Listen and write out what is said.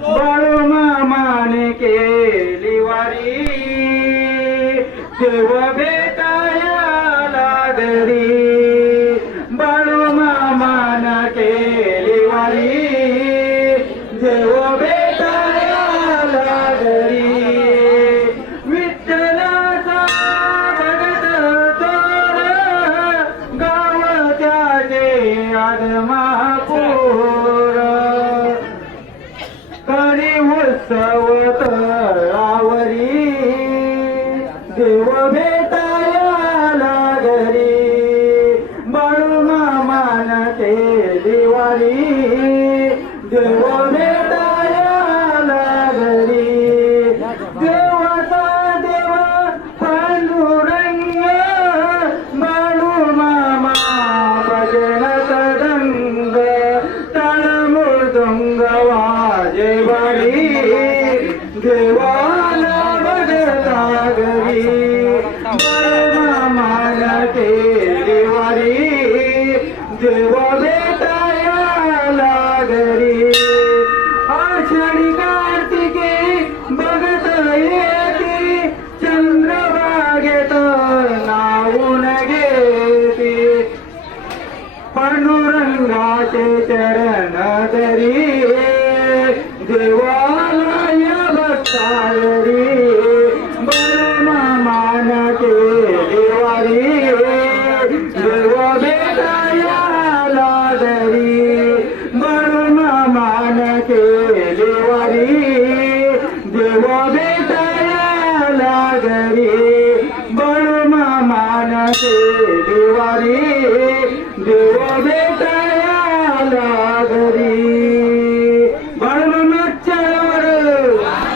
बाळू मामाने केली वारी. देव भेटायला घरी बाळू मामान केली वारी. देव भेटायला घरी विठ्ठलाचा भगत तोर गाव त्याचे आदमापूर करी उत्सव तळावरी देव भेटायला घरी बाळू मामान ते दिवाळी देव वाजे देवाला घरी ते घरी आषाढी कार्तिके बघत येते चंद्रभागेत नावून घेते पांडुरंगाचे चरण देवाला या बसायरी बरमा मानते देवारी देव बेदायाला दरी बरमा मानते देवारी देव बेदायाला दरी बरमा मानते देवारी देव बेदाया